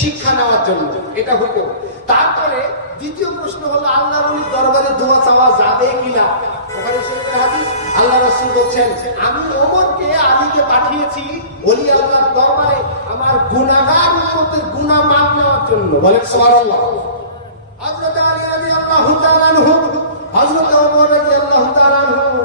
শিক্ষা নেওয়ার জন্য, এটা হুকুম। তারপরে দ্বিতীয় প্রশ্ন হলো আল্লাহর ওলির দরবারে দোয়া চাওয়া যাবে কিনা। ওখানে শরীফের হাদিস, আল্লাহ রাসূল বলছেন, আমি ওমরকে আলীকে পাঠিয়েছি ওলি আল্লাহর দরবারে আমার গুনাহগার উম্মতের গুনাহ মাফ নেওয়ার জন্য। বলেন সুবহানাল্লাহ। হযরত আলী রাদিয়াল্লাহু তাআলা আনহু, হযরত ওমর রাদিয়াল্লাহু তাআলা আনহু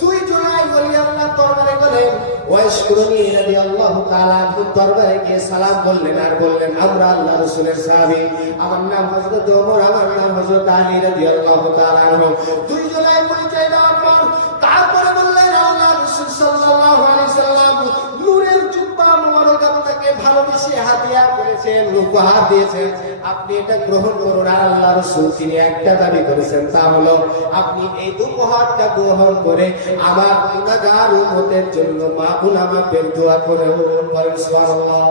দুই জনাই ওলি আল্লাহর দরবারে গেলেন। ওয়াশকুরনি রাদিয়াল্লাহু তাআলা আনহুর দরবারে গিয়ে সালাম বললেন আর বললেন, আমরা আল্লাহ রাসূলের সাহাবী, আমার নাম হযরত ওমর, আমার নাম হযরত আলী রাদিয়াল্লাহু তাআলা আনহু। দুই জনাই পরিচয় দেওয়ার পর তারপরে বললেন, আল্লাহ রাসূল সাল্লাল্লাহু আলাইহি সাল্লাম নূরের জুব্বা মোবারক আপনাকে ভালোবেসে হাদিয়া করেছেন, উপহার দিয়েছেন, আপনি এটা গ্রহণ করুন। আর আল্লাহ রাসূল তিনি একটা দাবি করেছেন, তা হলো আপনি এই উপহারটা গ্রহণ করে আমার গুনাহগার উম্মতের জন্য গুনাহ মাফের দোয়া করুন। বলেন সুবহানাল্লাহ।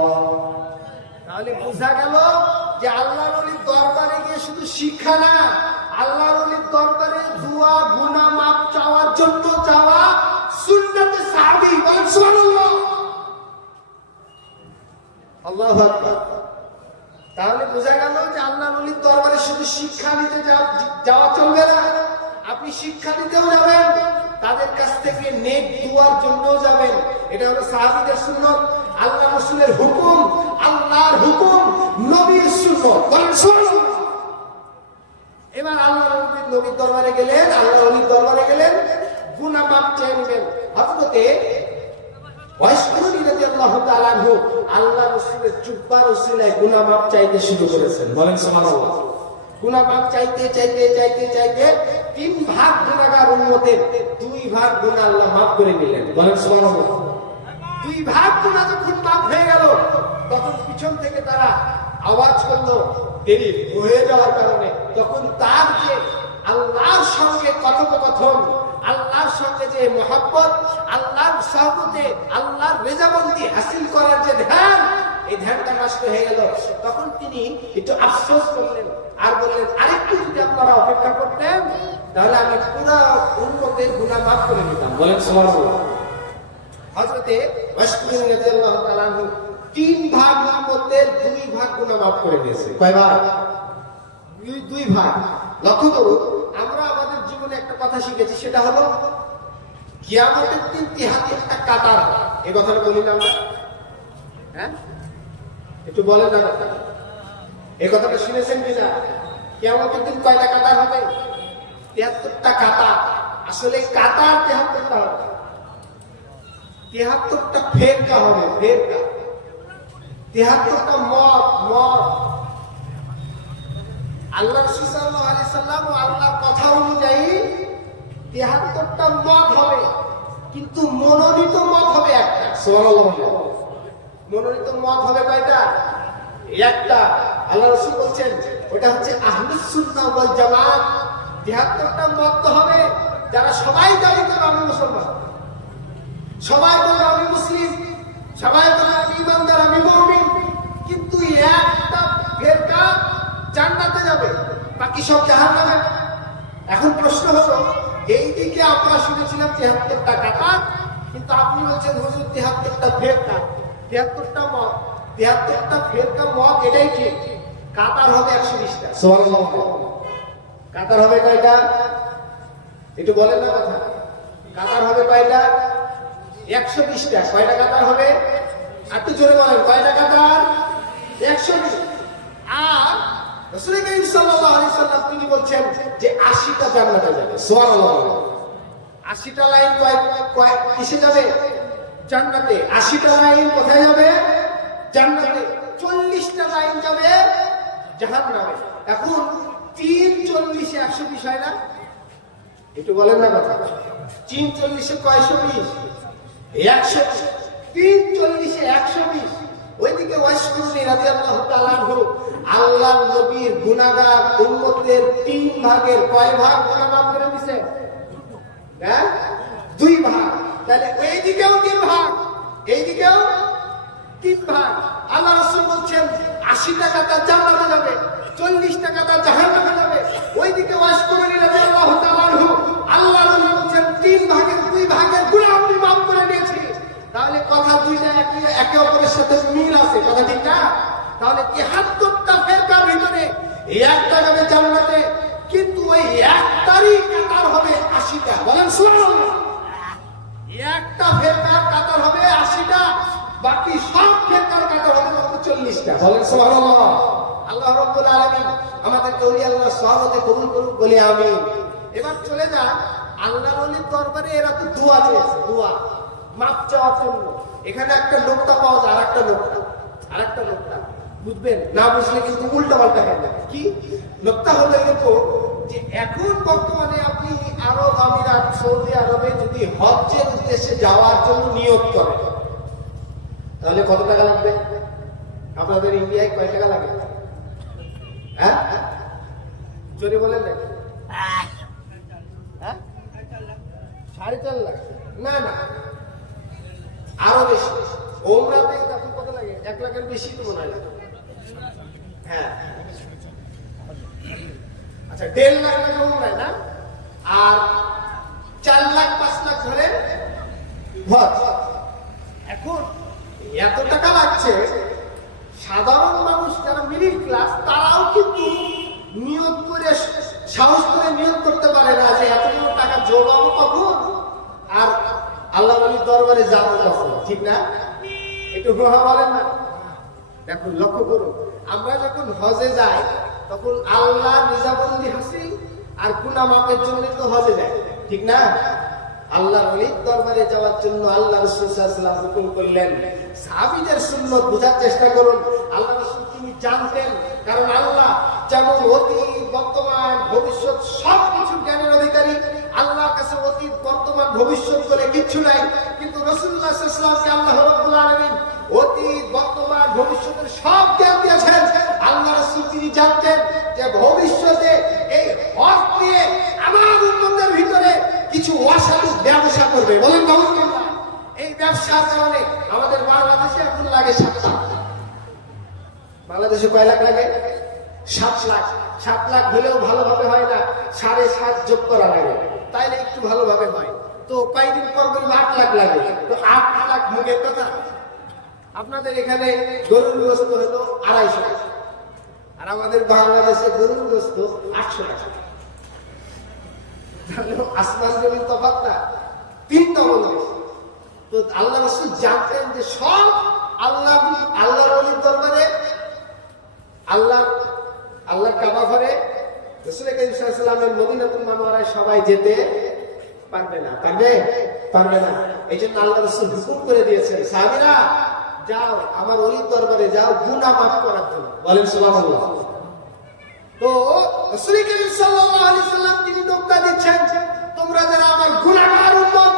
তাহলে বোঝা গেল যে আল্লাহর ওলির দরবারে গিয়ে শুধু শিক্ষা না, আল্লাহর ওলির দরবারে দোয়া গুনাহ মাফ চাওয়ার জন্য যাওয়া সুন্নাতে সাহাবী। বলেন সুবহানাল্লাহ। আল্লাহু আকবার। তাহলে বোঝা গেল যে আল্লাহর ওলির দরবারে শুধু শিক্ষা নিতে যাওয়া চলবে না, আপনি শিক্ষা নিতেও যাবেন, তাদের কাছ থেকে নেক দুয়ার জন্য যাবেন। এটা হলো সাহাবীদের সুন্নাত, আল্লাহ রাসূলের হুকুম, আল্লাহর হুকুম, নবীর সুন্নাত। বলেন সুবহানাল্লাহ। এবার আল্লাহর নবীর দরবারে গেলেন, আল্লাহর ওলির দরবারে গেলেন, গুনাহ মাফ চেয়ে নেবেন। হযরতে ওয়াশকুরনি রাদিয়াল্লাহু তাআলা আনহু আল্লাহ রাসূলের জুব্বার ওসিলায় গুনাহ মাফ চাইতে শুরু করেছেন। বলেন সুবহানাল্লাহ। গুনাহ মাফ চাইতে চাইতে চাইতে চাইতে 3 ভাগ গুনাহগার উম্মতের 2 ভাগ গুনাহ আল্লাহ মাফ করে নিলেন। বলেন সুবহানাল্লাহ। 2 ভাগ গুনাহ যখন মাফ হয়ে গেল, তখন পিছন থেকে তারা আওয়াজ করলো দেরি হয়ে যাওয়ার কারণে। তখন তার যে আল্লাহর সঙ্গে কথোপকথন, আল্লাহর সঙ্গে যে মহব্বত, আল্লাহর সহবতে আল্লাহর রেজামন্দি হাসিল করার যে ধ্যান, এই ধ্যানটা নষ্ট হয়ে গেল। তখন তিনি একটু আফসোস করলেন আর বললেন, আরেকটু যদি আপনারা অপেক্ষা করতেন তাহলে আমি পুরো উম্মতের গুনাহ মাফ করে দিতাম। বলেন সুবহানাল্লাহ। হযরতে ওয়াশকুরনি রাদিয়াল্লাহু তাআলা আনহু 3 ভাগ উম্মতের 2 ভাগ গুনাহ মাফ করে দিয়েছে। কয় ভাগ? 2 ভাগ। লক্ষ্য করুন, আমরা আমাদের জীবনে একটা কথা শিখেছি, সেটা হলো কিয়ামতের দিন 73টা কাতার। এই কথাটা বলি না আমরা? হ্যাঁ, একটু বলেন না কথা। এই কথাটা শুনেছেন কিনা? কিয়ামতের দিন কয়টা কাতার হবে? 73টা কাতার। আসলে কাতার 73টা হবে, 73টা ফেরকা হবে, ফেরকা। 73টা মত। আল্লাহ রাসূল সাল্লাল্লাহু আলাইহি সাল্লাম ও আল্লাহর কথা অনুযায়ী 73টা মত হবে, কিন্তু মনোনীত মত হবে একটা। সুবহানাল্লাহ। মনোনীত মত হবে কয়টা? একটা। আল্লাহ রাসূল বলছেন ওটা হচ্ছে আহলুস সুন্নাহ ওয়াল জামাত। 73টা মত তো হবে যারা সবাই দাবি করে আমি মুসলমান, সবাই বলে আমি মুসলিম, সবাই বলে আমি ইমানদার, আমি মুমিন, কিন্তু একটা ফেরকা জান্নাতে যাবে, বাকি সব জাহান্নামে। এখন প্রশ্ন হলো, এইদিকে আমরা শুনেছিলাম 73টা কাতার, কিন্তু আপনি বলছেন হুজুর 73টা ফেরকা, 73টা মত, 73টা ফেরকা মত, এটাই ঠিক। কাতার হবে 120টা। সুবহানাল্লাহ। কাতার হবে কয়টা? একটু বলেন না কথা। কাতার হবে কয়টা? 120টা। কয়টা কাতার হবে? একটু জোরে বলেন, কয়টা কাতার? 120। আর রাসূল কারীম সাল্লাল্লাহু আলাইহি সাল্লাম তিনি বলছেন যে 80টা জান্নাতে যাবে। সুবহানাল্লাহ। 80টা লাইন কিসে যাবে? জান্নাতে। 80টা লাইন কোথায় যাবে? জান্নাতে। 40টা লাইন যাবে জাহান্নামে। এখন 3 40 120 হয় না? একটু বলেন না কথা। 3 40 কয়শো 20? 120। 3 40 120। ওইদিকে ওয়াশকুরনি রাদিয়াল্লাহু তাআলা আনহু আল্লাহর নবীর গুনাহগার উম্মতের 3 ভাগের কয় ভাগ গুনাহ মাফ করে দিয়েছে? হ্যাঁ, 2 ভাগ। তাহলে এইদিকেও 3 ভাগ, এইদিকেও 3 ভাগ। আল্লাহ রাসূল বলছেন 80টা কাতার জান্নাতে যাবে, 40টা কাতার জাহান্নামে যাবে। ওইদিকে ওয়াশকুরনি রাদিয়াল্লাহু তাআলা আনহু আল্লাহর নবী বলছেন 3 ভাগের 2 ভাগের গুনাহ আমি মাফ করে দিয়েছি। তাহলে কথা দুইটা একে অপরের সাথে মিল আছে, কথা ঠিক না? তাহলে ৭৩টা ফেরকার ভিতরে এই একটা যাবে জান্নাতে, কিন্তু ওই একটারই কাতার হবে ৮০টা। বলেন সুবহানাল্লাহ। একটা ফেরকার কাতার হবে ৮০টা, বাকি সব ফেরকার কাতার হবে মাত্র ৪০টা। বলেন সুবহানাল্লাহ। আল্লাহ রাব্বুল আলামিন আমাদেরকে ওলি আল্লাহর সহবতে কবুল করুক, বলি আমিন। এবার চলে যান আল্লাহর ওলির দরবারে। এরা তো দোয়া চেয়েছে, দোয়া মাপ চাওয়ার জন্য। এখানে একটা নোকতা পাওয়া যায়, আরেকটা নোকতা বুঝবেন না, বুঝলে কিন্তু উল্টা পাল্টা হয়ে যাবে। কি নোকতা হলো এরকম যে এখন বর্তমানে আপনি আরব আমিরাত, সৌদি আরবে যদি হজ্জের উদ্দেশ্যে যাওয়ার জন্য নিয়োগ করেন, তাহলে কত টাকা লাগবে? আপনাদের ইন্ডিয়ায় কয় টাকা লাগে? হ্যাঁ, জোরে বলেন নাকি? ৪.৫ লাখ? না না, আরো বেশি। ওমরাতে কত লাগে? ১ লাখের বেশি তো মনে হয়। হ্যাঁ, আচ্ছা ১.৫ লাখ টাকা ওমরায় না, আর ৪ লাখ ৫ লাখ ধরে হজ। এখন এত টাকা লাগছে, সাধারণ মানুষ যারা মিডিল ক্লাস তারাও কিন্তু নিয়োগ করে, সাহস করে নিয়োগ করতে পারে না যে এতগুলো টাকা জোগাবো কখন আর আল্লাহ ওলির দরবারে যাবো কখন। ঠিক না? একটু গ্রহ বলেন না। দেখুন, লক্ষ্য করুন, আমরা যখন হজে যাই তখন আল্লাহ নিজাবন্দি হাসি আর গুনাহ মাফের জন্য তো হজে যায়, ঠিক না? আল্লাহ ওলির দরবারে যাওয়ার জন্য আল্লাহ রাসূল সাল্লাল্লাহু আলাইহি ওয়াসাল্লাম হুকুম করলেন। সাহাবীদের সুন্নাত বোঝার চেষ্টা করুন। আল্লাহ রাসূল তিনি জানতেন, কারণ আল্লাহ যেমন অতীত, বর্তমান, ভবিষ্যৎ সবকিছু জ্ঞানের অধিকারী। আল্লাহর কাছে অতীত, বর্তমান, ভবিষ্যৎ করে কিচ্ছু নাই, কিন্তু রাসূলুল্লাহ সাল্লাল্লাহু আলাইহি ওয়াসাল্লামকে আল্লাহ রাব্বুল আলামিন অতীত, বর্তমান, ভবিষ্যতের সব জ্ঞান দিয়েছেন। আল্লাহ রাসূল তিনি জানতেন যে ভবিষ্যতে এই হজ নিয়ে আমার উম্মতের ভিতরে কিছু অসাধু ব্যবসা করবে। বলেন নাউজুবিল্লাহ। এই ব্যবসার কারণে আমাদের বাংলাদেশে এখন লাগে ৭ লাখ। বাংলাদেশে কয় লাখ লাগে? ৭ লাখ। ৭ লাখ হলেও ভালোভাবে হয় না, ৭.৫ যোগ করা লাগে, তাইলে একটু ভালোভাবে হয়। তো কয়েকদিন পর বলবো ৮ লাখ লাগে, তো ৮ লাখ মুখের কথা। আপনাদের এখানে গরুর গোশত হলো ২৫০ টাকা, আর আমাদের বাংলাদেশে গরুর গোশত ৮০০ টাকা। আসমান জমির তফাৎ না, ৩ ডবল। তো আল্লাহ রাসূল জানতেন যে সব আল্লাহর ওলির দরবারে, আল্লাহর কাবা ঘরে রাসূল করিম সাল্লাল্লাহু আলাইহি ওয়াসাল্লামের মদিনাতুল মুনাওয়ারায় সবাই যেতে পারবে না। পারবে না। এই জন্য আল্লাহ রাসূল হুকুম করে দিয়েছেন, সাহাবীরা যাও আমার ওলির দরবারে যাও গুনাহ মাফ করার জন্য। বলেন সুবহানাল্লাহ। তো রাসূল করিম সাল্লাল্লাহু আলাইহি ওয়াসাল্লাম তিনি নোকতা দিচ্ছেন, তোমরা যারা আমার গুনাহগার উম্মত,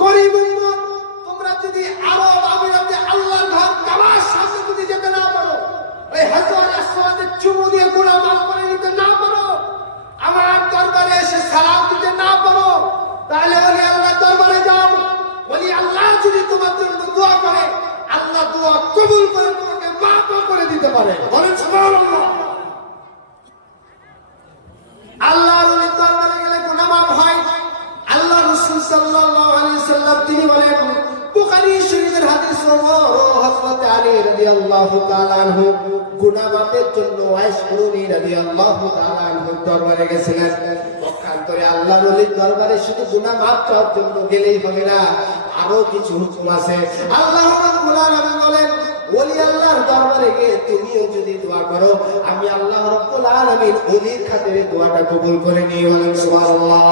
গরীব উম্মত, তোমরা যদি আরব আমিরাতে আল্লাহর ঘর কাবার সামনে যদি যেতে না পারো, ওই হাজর আসওয়াদের চুমু দিয়ে গুনাহ মাফ করে নিতে না পারো, আমার দরবারে এসে সালাম দিতে না পারো, তাহলে ওলি আল্লাহর দরবারে যাও। ওলি আল্লাহ যদি তোমার জন্য দোয়া করে, আল্লাহ দোয়া কবুল করে তোমাকে মাফ করে দিতে পারে। বলেন সুবহানাল্লাহ। আল্লাহর ওলির দরবারে গেলে গুনাহ মাফ হয়। আল্লাহ রাসূল সাল্লাল্লাহু আলাইহি ওয়াসাল্লাম তিনি বলেন, বুখারী শরীফের হাদিস, হযরত আলী রাদিয়াল্লাহু তাআলা আনহু গুনাহ মাফের জন্য ওয়াইস করুনি রাদিয়াল্লাহু তাআলা আনহু দরবারে গেছিলেন। পক্ষান্তরে আল্লাহর ওলির দরবারে শুধু গুনাহ মাফ চাওয়ার জন্য গেলেই হবে না, আরো কিছু হুকুম আছে। আল্লাহ রাব্বুল আলামিন বলেন, ওলি আল্লাহর দরবারে গিয়ে তুমিও যদি দোয়া করো, আমি আল্লাহ রাব্বুল আলামিন ওলির খাতিরে দোয়াটা কবুল করে নিই। বলেন সুবহানাল্লাহ।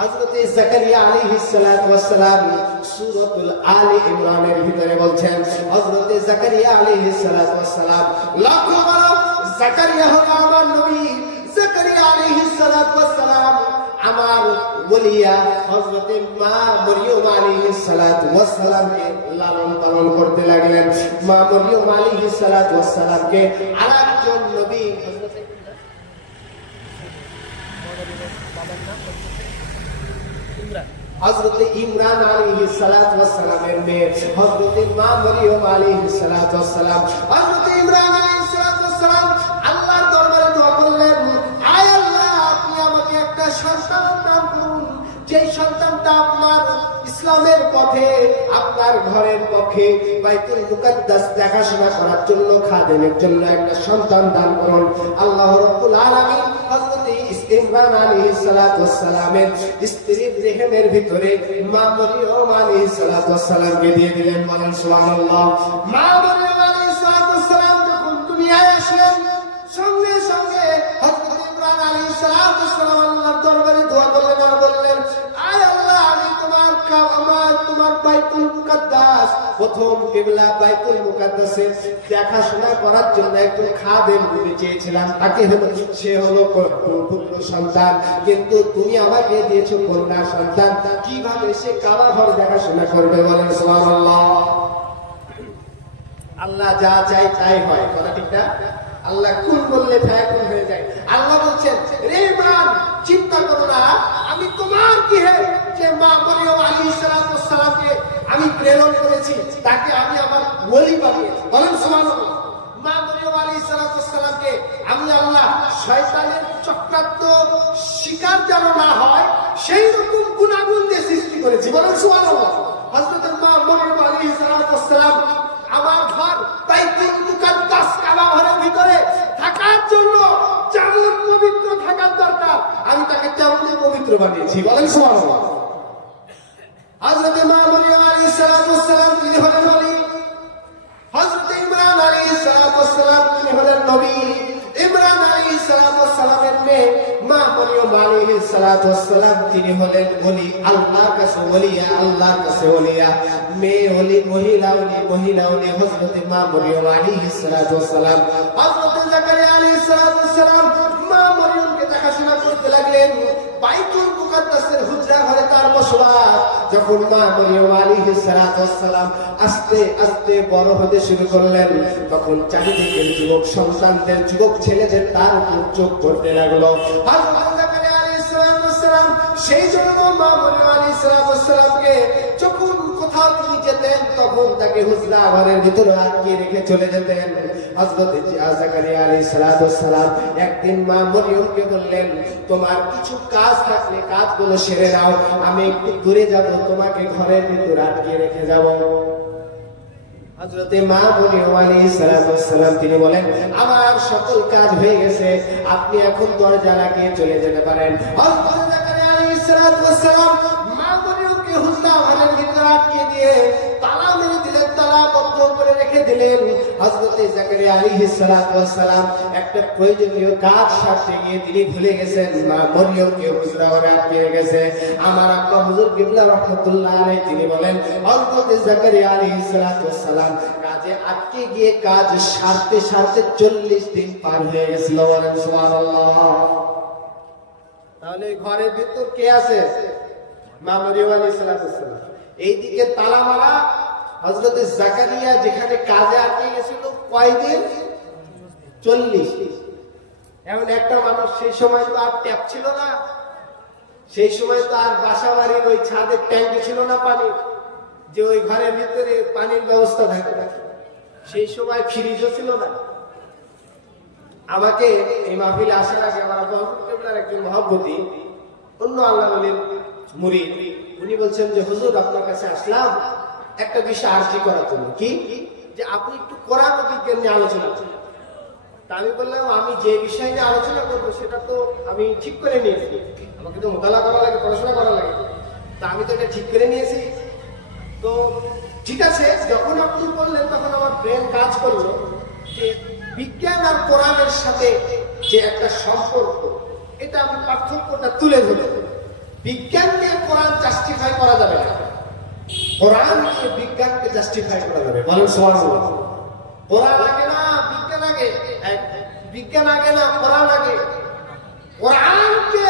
হযরতে জাকারিয়া আলাইহিস সালাতু ওয়াস সালাম সূরাতুল আলে ইমরানের ভিতরে বলছেন, হযরতে জাকারিয়া আলাইহিস সালাতু ওয়াস সালাম, লক্ষ্য করো, জাকারিয়া হলো আমার নবী। জাকারিয়া আলাইহিস সালাতু ওয়াস সালাম আমার ওলিয়া হযরতে মা মরিয়ম আলাইহিস সালাতু ওয়াস সালামকে লালন পালন করতে লাগলেন। মা মরিয়ম আলাইহিস সালাতু ওয়াস সালামকে আরেকজন নবী হযরতে ইমরান আলাইহিস সালাতু ওয়াস সালামের মেয়ে হযরতে মা মরিয়ম আলাইহিস সালাতু ওয়াস সালাম, হযরতে ইমরান আলাইহিস সালাতু ওয়াস সালাম আল্লাহর দরবারে দোয়া করলেন, আয় আল্লাহ আপনি আমাকে একটা সন্তান দান করুন, যেই সন্তানটা আপনার ইসলামের পথে, আপনার আপনার ঘরের পক্ষে বাইতুল মুকাদ্দাস দেখাশোনা করার জন্য খাদেমের জন্য একটা সন্তান দান করুন। আল্লাহ রাব্বুল আলামিন হযরত ইমরান আলাইহিস সালাতু ওয়াস সালামের স্ত্রীর রেহেমের ভিতরে মা মরিয়ম আলাইহিস সালাতু ওয়াস সালামকে দিয়ে দিলেন। বলেন সুবহানাল্লাহ। মা মরিয়ম আলাইহিস সালাতু ওয়াস সালাম যখন দুনিয়ায় আসলেন, সঙ্গে সঙ্গে হযরত ইমরান আলাইহিস সালাতু ওয়াস সালাম আল্লাহর দরবারে দোয়া করলেন আর বললেন, আয় আল্লাহ, আমি তোমার বাইতুল মুকাদ্দাস, প্রথম কিবলা বাইতুল মুকাদ্দাসে দেখাশোনা করার জন্য একজন খাদেম তুমি চেয়েছিলাম, তাকে হলো সে হলো পুত্র সন্তান, কিন্তু তুমি আমাকে দিয়েছো কন্যা সন্তান, কিভাবে সে কাবা ঘর দেখাশোনা করবে? বলেন সুবহানাল্লাহ। আল্লাহ যা চাই তাই হয়, কথা ঠিক না? আল্লাহ কুল বললে ফায়াকুন হয়ে যায়। আল্লাহ বলছেন, রে ইমরান, চিন্তা করো না, আমি তোমার কি হে যে মা মরিয়ম আলাইহিস সালাতু ওয়াস সালামকে আমি প্রেরণ করেছি, তাকে আমি আমার ওলি বানিয়েছি। বলেন সুবহানাল্লাহ। মা মরিয়ম আলাইহিস সালাতু ওয়াস সালামকে আমি আল্লাহ শয়তানের চক্রান্ত শিকার যেন না হয় সেই রকম গুণাগুণ দিয়ে সৃষ্টি করেছি। বলেন সুবহানাল্লাহ। হযরত মা মরিয়ম আলাইহিস সালাতু ওয়াস সালাম আমার ঘর বাইতুল মুকাদ্দাস কাবা ঘরের ভিতরে থাকার জন্য যেমন পবিত্র থাকার দরকার আমি তাকে তেমনই পবিত্র বানিয়েছি। বলেন সুবহানাল্লাহ। হযরত মা মরিয়ম আলাইহিস সালাতু ওয়াস সালাম তিনি হলেন ওলি, হযরত ইমরান আলাইহিস সালাতু ওয়াস সালাম তিনি হলেন নবী। ইমরান আলাইহিস সালাতু ওয়াস সালামের মেয়ে মা মরিয়ম আলাইহিস সালাতু ওয়াস সালাম তিনি হলেন ওলি, আল্লাহর কাছে ওলিয়া, আল্লাহর কাছে ওলিয়া। মেয়ে ওলি, মহিলা ওলি, মহিলা ওলি হযরত মা মরিয়ম আলাইহিস সালাতু ওয়াস সালাম। হযরত জাকারিয়া আলাইহিস সালাতু ওয়াস সালাম মা মরিয়মকে দেখাশোনা করতে লাগলেন। বাইতুল মুকাদ্দাসের হুজরা ঘরে তার বসবাস। যখন মা মরিয়ম আলাইহিস সালাতু ওয়াস সালাম আস্তে আস্তে বড় হতে শুরু করলেন, তখন চারিদিকের যুবক সন্তানদের, যুবক ছেলেদের তার উপর চোখ পড়তে লাগলো। হযরত জাকারিয়া আলাইহিস সালাতু ওয়াস সালাম সেই জন্য মা মরিয়ম আলাইহিস সালাতু ওয়াস সালামকে যখন কোথাও তিনি যেতেন তখন তাকে হুজরা ঘরের ভিতরে আটকে রেখে চলে যেতেন। হযরত জাকারিয়া আলাইহিস সালাতু ওয়াস সালাম একদিন মা মরিয়মকে বললেন, তোমার কিছু কাজ থাকলে কাজগুলো সেরে নাও, আমি একটু দূরে যাব, তোমাকে ঘরের ভিতরে আটকে রেখে যাব। হযরত মা মরিয়ম আলাইহিস সালাতু ওয়াস সালাম তিনি বলেন, আমার সকল কাজ হয়ে গেছে, আপনি এখন দরজা লাগিয়ে চলে যেতে পারেন। হযরত জাকারিয়া আলাইহিস সালাতু ওয়াস সালাম মা মরিয়মকে হুজরা ঘরের ভিতরে আটকে দিয়ে তালা মেরে দিলেন, তালা বন্ধ করে রেখে দিলেন। হযরত জাকারিয়া আলাইহিস সালাতু ওয়াস সালাম একটা প্রয়োজনীয় কাজ সারতে গিয়ে তিনি ভুলে গেছেন মা মরিয়মকে হুজরা ঘরে আটকে রেখেছে। আমার আব্বা হুজুর কিবলা রাহমাতুল্লাহ আলাইহি তিনি বলেন, হযরত জাকারিয়া আলাইহিস সালাতু ওয়াস সালাম কাজে আটকে গিয়ে কাজ সারতে সারতে 40 দিন পার হয়ে গেছিল। বলেন সুবহানাল্লাহ। তাহলে ঘরের ভিতর কে আছে? মা মরিয়ম আলাইহিস সালাতু ওয়াস সালাম। এইদিকে তালা মারা। হযরত জাকারিয়া যেখানে কাজে আটকে গেছিল কয়দিন? 40। এমন একটা মানুষ, সেই সময় তো আর ট্যাপ ছিল না, সেই সময় তো আর বাসা বাড়ির ওই ছাদের ট্যাঙ্কি ছিল না পানি, যে ওই ঘরের ভিতরে পানির ব্যবস্থা থাকবে, সেই সময় ফ্রিজও ছিল না। আমাকে এই মাহফিলে আসার আগে আমার বহুকেবলার একজন মহব্বতী অন্য আল্লাহ ওলির মুরিদ, উনি বলছেন যে হুজুর আপনার কাছে আসলাম একটা বিষয় আরজি করার জন্য। কি? যে আপনি একটু কোরআন ও বিজ্ঞান নিয়ে আলোচনা করুন। তা আমি বললাম, আমি যে বিষয় নিয়ে আলোচনা করবো সেটা তো আমি ঠিক করে নিয়েছি, আমাকে তো মোতালা করা লাগে, পড়াশোনা করা লাগে, তা আমি তো এটা ঠিক করে নিয়েছি। তো ঠিক আছে, যখন আপনি বললেন তখন আমার ব্রেন কাজ করলো যে বিজ্ঞান আর কোরআনের সাথে যে একটা সম্পর্ক, এটা আমি পার্থক্যটা তুলে ধরে। বিজ্ঞান দিয়ে কোরআন জাস্টিফাই করা যাবে না, কোরআন দিয়ে বিজ্ঞানকে জাস্টিফাই করা যাবে। বলেন সুবহানাল্লাহ। কোরআন আগে না বিজ্ঞান আগে, বিজ্ঞান আগে না কোরআন আগে। কোরআনকে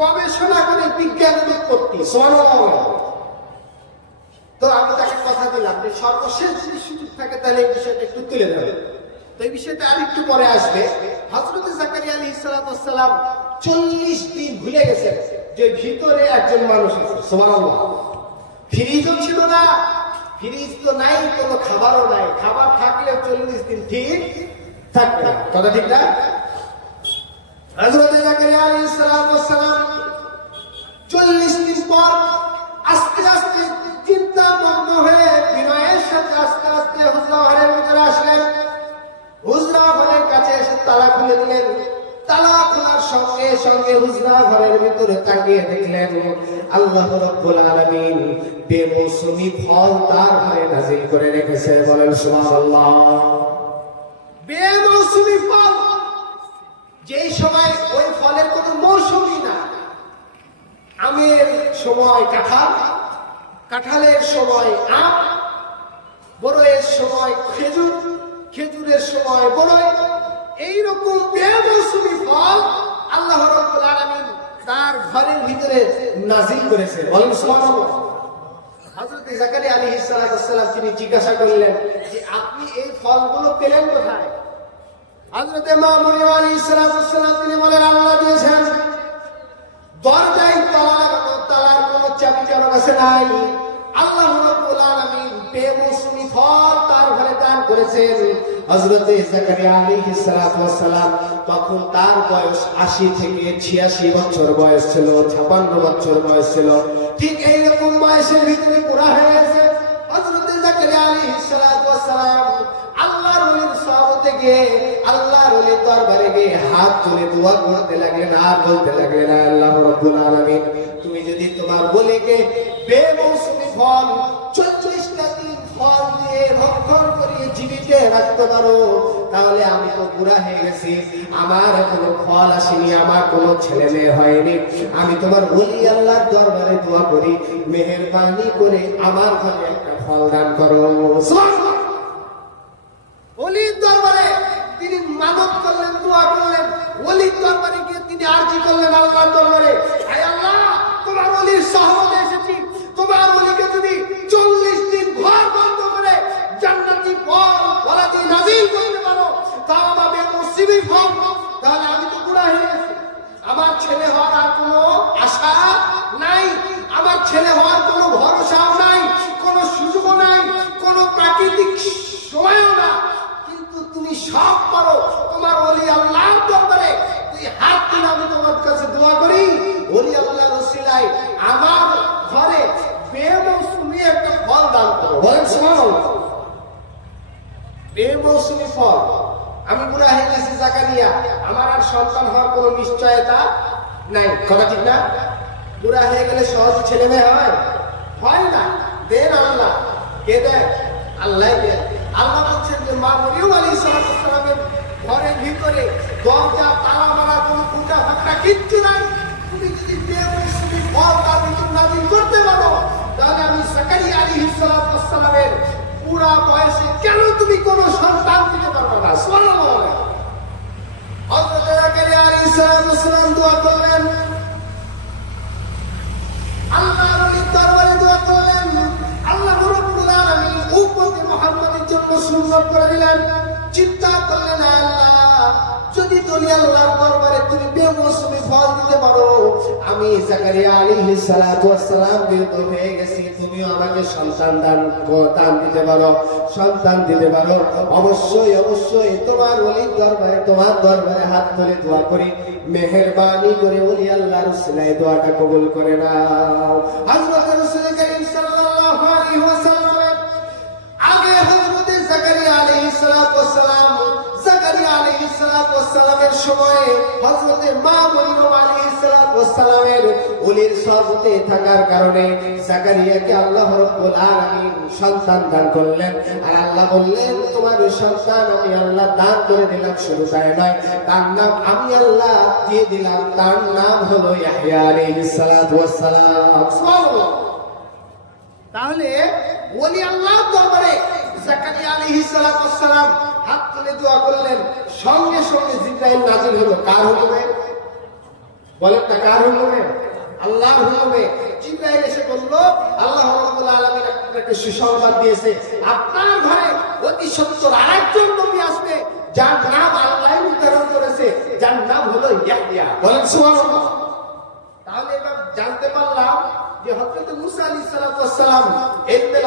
গবেষণা করে বিজ্ঞানের উৎপত্তি। সুবহানাল্লাহ। তো আমি তাকে কথা দিলাম যে সর্বশেষ যদি সুযোগ থাকে তাহলে এই বিষয়টা একটু তুলে ধরে। তো এই বিষয়টা আর একটু পরে আসবে। হযরত জাকারিয়া আলাইহিস সালাতু ওয়াস সালাম 40 দিন ভুলে গেছেন যে ভিতরে একজন মানুষ আছে। সুবহানাল্লাহ। ফ্রিজও ছিল না, ফ্রিজ তো নাই, কোনো খাবারও নাই, খাবার থাকলে 40 দিন ঠিক থাকবে না, কথা ঠিক না? হযরত জাকারিয়া আলাইহিস সালাতু ওয়াস সালাম 40 দিন পর আস্তে আস্তে চিন্তা মগ্ন হয়ে আস্তে হুজরা ঘরের ভিতরে আসলেন। হুজরা ঘরের কাছে এসে তালা খুলে দিলেন। তালা খোলার সঙ্গে সঙ্গে হুজরা ঘরের ভিতরে তাকিয়ে দেখলেন আল্লাহ রাব্বুল আলামিন বেমৌসুমি ফল তার ঘরে নাজিল করে রেখেছে। বলেন সুবহানাল্লাহ। বেমৌসুমি ফল, যেই সময় ওই ফলের কোনো মৌসুমই না। আমের সময় কাঁঠাল, কাঁঠালের সময় আম, বড়ইয়ের সময় খেজুর, খেজুরের সময় বড়ই, এইরকম বেমৌসুমি ফল আল্লাহ রাব্বুল আলামিন তার ঘরের ভিতরে নাজিল করেছে। বলেন সুবহানাল্লাহ। হযরত জাকারিয়া আলাইহিস সালাম তিনি জিজ্ঞাসা করলেন যে আপনি এই ফলগুলো পেলেন কোথায়? হযরত মা মরিয়ম আলাইহিস সালাম তিনি বলেন আল্লাহ দিয়েছেন। দরজায় তালা লাগানো, তালার কোনো চাবি কারো কাছে নাই। আল্লাহ রাব্বুল আলামিন বেমৌসুমি ফল তার ঘরে দান করেছেন। হযরত জাকারিয়া আলাইহিস সালাম তখন তার বয়স 80 থেকে 86 বছর বয়স ছিল, 56 বছর বয়স ছিল। ঠিক এইরকম বয়সের ভিতরে পুরা হয়ে গেছে। হযরত জাকারিয়া আলাইহিস সালাম আল্লাহর ওলির সহবতে গিয়ে আল্লাহর ওলির দরবারে গিয়ে হাত তুলে দোয়া করতে লাগলেন আর বলতে লাগলেন আল্লাহ রাব্বুল আলামিন তুমি যদি তোমার ওলিকে বেমৌসুমি ফল 44টা দিন ফল দিয়ে রক্ষণ করিয়ে জীবিত রাখতে পারো, তাহলে আমি তো বুড়া হয়ে গেছি, আমার কোনো ফল আসেনি, আমার কোনো ছেলে মেয়ে হয়নি, আমি তোমার ওলি আল্লাহর দরবারে দোয়া করি মেহেরবানি করে আমার ঘরে একটা ফল দান করো। ওলির দরবারে তিনি মানত করলেন, দোয়া করলেন। ওলির দরবারে গিয়ে তিনি আরজি করলেন আল্লাহর দরবারে, হে আল্লাহ তোমার ওলির সহবতে এসেছি, তোমার ওলিকে যদি 40 দিন ঘর বন্ধ করে জান্নাতি ফল ফলাদি নাজিল করতে পারো, তাও পাবে মুসিবি ফল, তাহলে আমি তো বুড়া হয়ে গেছি, আমার ছেলে হওয়ার আর কোনো আশা নাই, আমার ছেলে হওয়ার কোনো ভরসাও নাই, কোনো সুযোগও নাই, কোনো প্রাকৃতিক সময়ও না। কিন্তু তুমি সব পারো, তোমার ওলি আল্লাহর দরবারে তুই হাত তুলে আমি তোমার কাছে দোয়া করি, ওলি আল্লাহর ওসিলায় আমার ঘরে বেমৌসুমি একটা ফল দান করো। বলেন সুবহানাল্লাহ। বেমৌসুমি ফল। আমি বুড়া হয়ে গেছি জাকারিয়া, আমার আর সন্তান হওয়ার কোনো নিশ্চয়তা নাই, কথা ঠিক না? বুড়া হয়ে গেলে সহজ ছেলে মেয়ে হয় না। দেন আল্লাহ, কে দেন? আল্লাহ দেন। আল্লাহ বলছেন যে মা মরিয়ম আলাইহিস সালামের ঘরের ভিতরে দরজা তালা মারা কোনো ফুটা ফাটা কিচ্ছু নাই। তুমি যদি বেমৌসুমি ফল তার ভিতর নাজিল করতে পারো, তাহলে আমি জাকারিয়া আলাইহিস সালামের পুরা বয়সে কেন তুমি কোনো সন্তান দিতে পারবে না? সুবহানাল্লাহ। হযরত জাকারিয়া আলাইহিস সালাম দোয়া করলেন, আল্লাহর ওলির দরবারে দোয়া করলেন, আল্লাহ রাব্বুল আলামিন উম্মতে মুহাম্মাদের জন্য সুন্নাত করে দিলেন। চিন্তা করলেন আল্লাহ যদি তুমি আল্লাহর দরবারে তুমি বেমৌসুমি ফল দিতে পারো, আমি জাকারিয়া আলাইহিস সালাম বিরত হয়ে গেছি, তুমিও আমাকে সন্তান দান দিতে পারো, সন্তান দিতে পারো। অবশ্যই অবশ্যই তোমার ওলির দরবারে, তোমার দরবারে হাত তুলে দোয়া করি, মেহেরবানি করে ওলি আল্লাহর উসিলায় দোয়াটা কবুল করে নাও। হযরত রাসূল করিম সাল্লাল্লাহু আলাইহি ওয়াসাল্লাম আগে হযরত জাকারিয়া আলাইহিস সালাম, জাকারিয়া আলাইহিস সালামের সময় হযরত মা মরিয়ম আলাইহিস সালামের ওলির সহবতে থাকার কারণে জাকারিয়াকে আল্লাহ রাব্বুল আলামিন সন্তান দান করলেন। আর আল্লাহ বললেন তোমার সন্তান আমি আল্লাহ দান করে দিলাম, শুধু তাই নয়, তার নাম আমি আল্লাহ দিয়ে দিলাম, তার নাম হলো ইয়াহইয়া আলাইহিস সালাম। সুবহানাল্লাহ। তাহলে ওলি আল্লাহর দরবারে জাকারিয়া আলাইহিস সালাম হাত তুলে দোয়া করলেন, সঙ্গে সঙ্গে জিবরাইল নাজিল হলো। কার হুকুমে? বলেন না কার হুকুমে? আল্লাহর হুকুমে। জিবরাইল এসে বলল আল্লাহ রাব্বুল আলামিন আপনাকে সুসংবাদ দিয়েছে, আপনার ঘরে অতি সত্বর আরেকজন নবী আসবে যার নাম আল্লাহ নির্ধারণ করেছে, যার নাম হলো ইয়াহইয়া। বলেন সুবহানাল্লাহ। তাহলে এবার জানতে পারলাম যে হযরত মুসা আলাইহিস সালাম ইলমে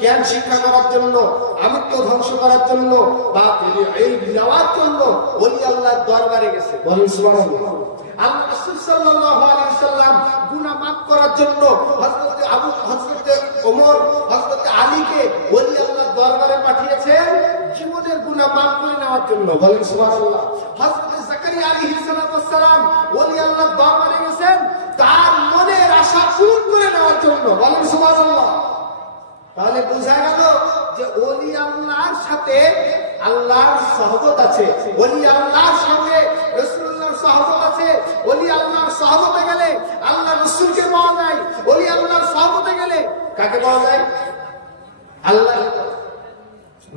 জ্ঞান শিক্ষা করার জন্য, আমিত্ব ধ্বংস করার জন্য বা ইলম নেওয়ার জন্য ওলি আল্লাহর দরবারে গেছে। বলেন সুবহানাল্লাহ। আল্লাহ রাসূল সাল্লাল্লাহু আলাইহি ওয়াসাল্লাম গুনাহ মাফ করার জন্য হযরত ওমর, হযরত আলীকে ওলি আল্লাহর দরবারে পাঠিয়েছেন জীবনের গুনাহ মাফ করে নেওয়ার জন্য। বলেন সুবহানাল্লাহ। হযরত জাকারিয়া আলাইহিস সালাম ওলি আল্লাহর দরবারে গেছেন তার মনের আশা পূরণ করে নেওয়ার জন্য। বলেন সুবহানাল্লাহ। তাহলে বোঝা গেল যে ওলি আল্লাহর সাথে আল্লাহর সহবত আছে, ওলি আল্লাহর সঙ্গে রাসূলুল্লাহর সহবত আছে। ওলি আল্লাহর সহবতে গেলে আল্লাহ রাসূলকে পাওয়া যায়, ওলি আল্লাহর সহবতে গেলে কাকে পাওয়া যায়? আল্লাহ।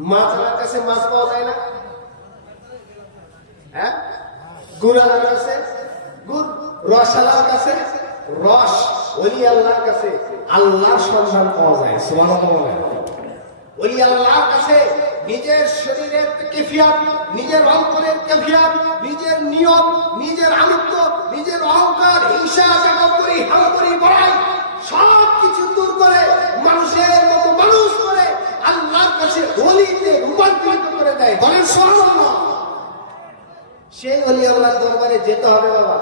মাছওয়ালার কাছে মাছ পাওয়া যায় না? হ্যাঁ, গুড়ালার কাছে গুড়, রসালার কাছে রস। ওলি আল্লাহর কাছে আল্লাহর সন্ধান পাওয়া যায়। সুবহানাল্লাহ। ওলি আল্লাহর কাছে নিজের শরীরের কৈফিয়ত, নিজের অন্তরের কৈফিয়ত, নিজের নিয়ত, নিজের আনন্দ, নিজের অহংকার, হিংসা, জাগবরি, হামকরি, বড়াই সব কিছু দূর করে মানুষের মতো মানুষ করে আল্লাহর কাছে ওলিতে রূপান্তরিত করে দেয়। বলেন সুবহানাল্লাহ। সেই ওলি আল্লাহর দরবারে যেতে হবে বাবা।